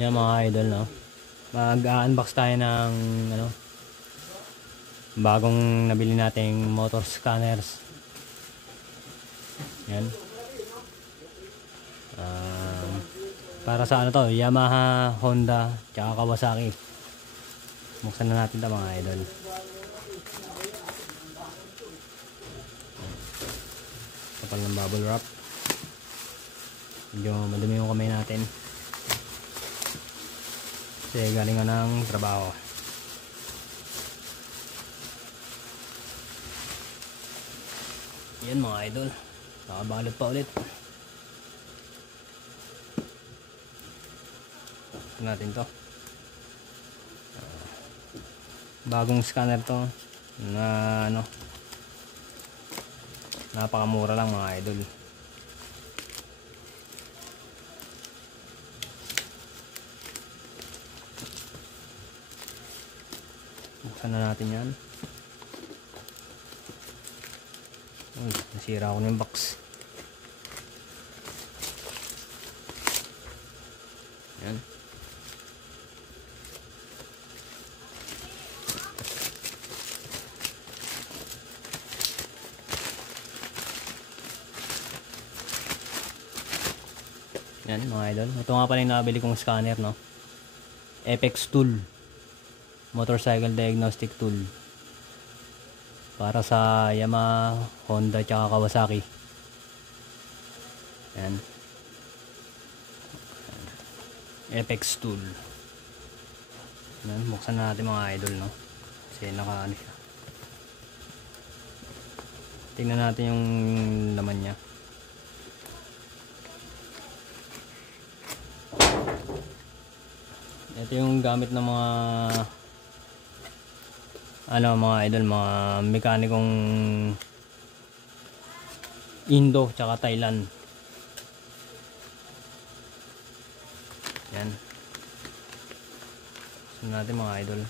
Yan mga idol, no? Mag-unbox tayo ng ano, bagong nabili nating motor scanners. Yan. Para sa ano to, Yamaha, Honda, tsaka Kawasaki. Buksan na natin ito mga idol. Kapal ng bubble wrap. Medyo madumi yung kamay natin. Kasi galing nga ng trabaho. Yan mga idol. Nakabalot pa ulit. Ito natin to. Bagong scanner to. Na ano. Napakamura lang mga idol. Buksan na natin yan. Uy, nasira ako ng box. Yan. Yan mga idol. Ito nga pala yung nabili kong scanner, no? Apex Tool. Motorcycle Diagnostic Tool. Para sa Yamaha, Honda, tsaka Kawasaki. Yan. Apex Tool. Yan. Buksan na natin mga idol, no? Kasi naka ano siya. Tingnan natin yung laman niya. Ito yung gamit ng mga mga idol, mga mekanikong Indo tsaka Thailand. Yan. Sunod natin mga idol.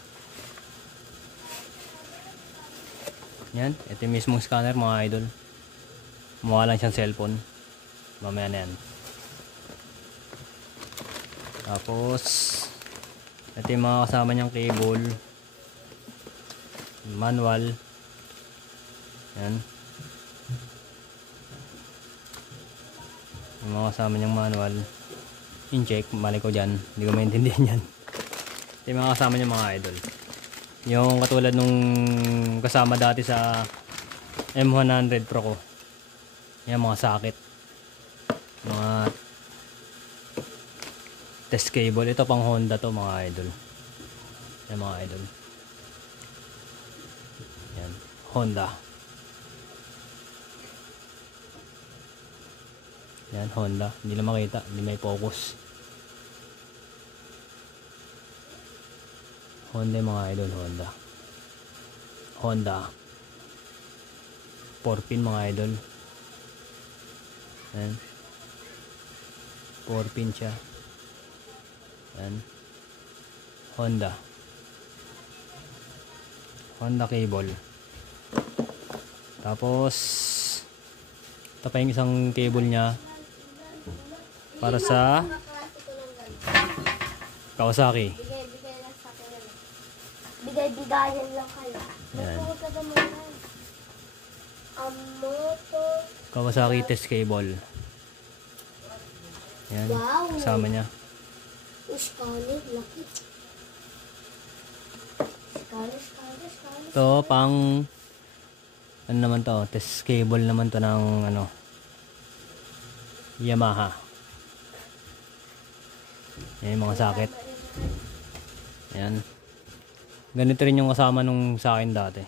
Yan, ito yung mismong scanner mga idol. Mukha lang siyang cellphone. Mamaya na yan. Tapos ito yung mga kasama niyang cable, manual. Yan. Yung mga kasama niyang manual. In-check, mali ko dyan. Hindi ko maintindihan yan. Ito yung mga kasama niyang mga idol. Yung katulad nung kasama dati sa M100 Pro ko. Yan mga socket. Mga test cable. Ito pang Honda to mga idol. Yan mga idol. Yan. Honda. Yan Honda. Hindi na makita. Hindi may focus. Honda mga idol. Honda. Honda. 4-pin mga idol. Yan. 4-pin siya. Yan. Honda. Honda cable. Tapos ito pa yung isang cable nya para sa Kawasaki. Bigay-bigayan lang kayo. Yan. Motor. Kawasaki test cable. Yan. Wow. Kasama nya. Scanner, laki. Scanner. Ito pang ano naman to, test cable naman to ng ano, Yamaha. Yan yung mga socket. Yan. Ganito rin yung kasama nung sa akin dati.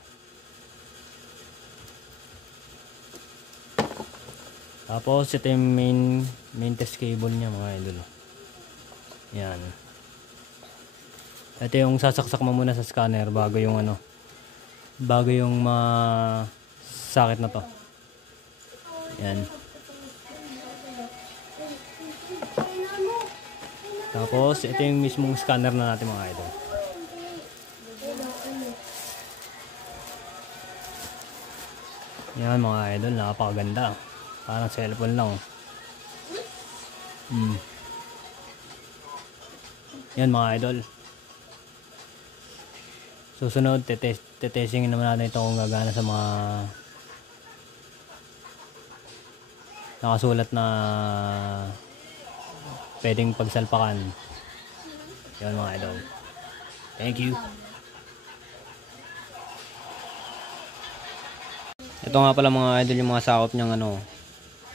Tapos ito yung main test cable nya mga idol. Yan. Ito yung sasaksak mo muna sa scanner bago yung ano, bago yung sakit na to. Yan. Tapos ito yung mismong scanner na natin mga idol. Yan mga idol, napakaganda. Parang cellphone lang. Yan mga idol. Susunod, tetestingin naman natin ito kung gagana sa mga nakasulat na pwedeng pagsalpakan. Yan mga idol. Thank you. Ito nga pala mga idol yung mga sakop niyang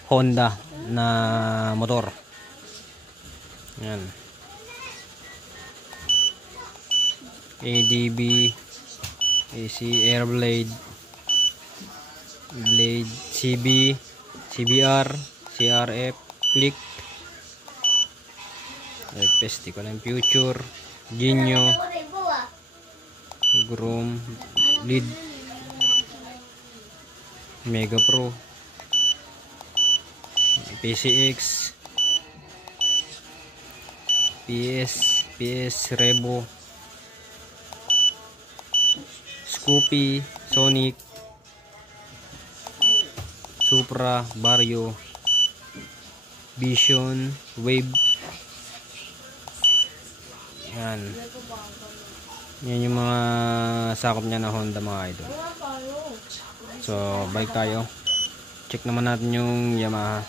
Honda na motor. Yan. ADB, AC Airblade, Blade, CB, CBR, CRF, Click, Pestico ng Future, Genio, Groom, Lead, Mega Pro, PCX, PS Revo, Scoopy, Sonic, Supra, Vario, Vision, Wave. Yan. Yan yung mga sakop niya na Honda mga idol. So, balik tayo. Check naman natin yung Yamaha.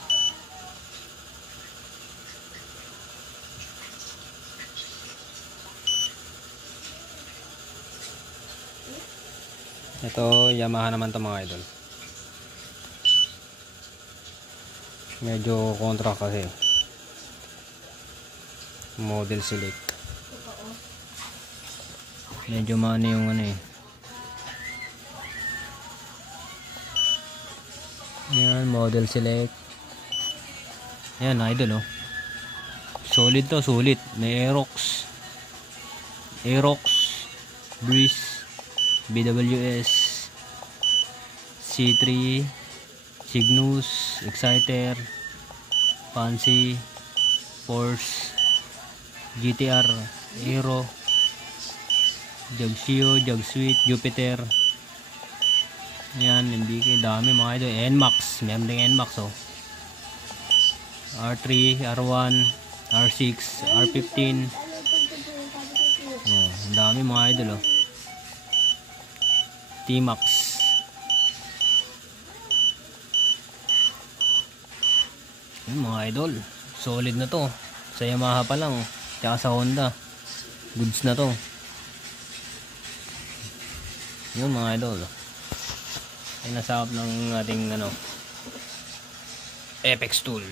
Ito, Yamaha naman to mga idol. Medyo kontra kasi. Model select. Medyo mani yung Yan, model select. Yan, idol Solid to, solid. May Aerox, Breeze, BWS, C3, Cygnus, Exciter, Fancy, Force, GTR, Aero, Jagsio, Jagsweet, Jupiter. Yan, MBK, dami mga idol. NMAX, meron ding NMAX R3, R1, R6, R15. Ang dami mga idol T-Max. Yung mga idol, solid na to. Sa Yamaha pa lang, tsaka sa Honda, goods na to. Yun mga idol. Ay nasakop ng ating Apex tool.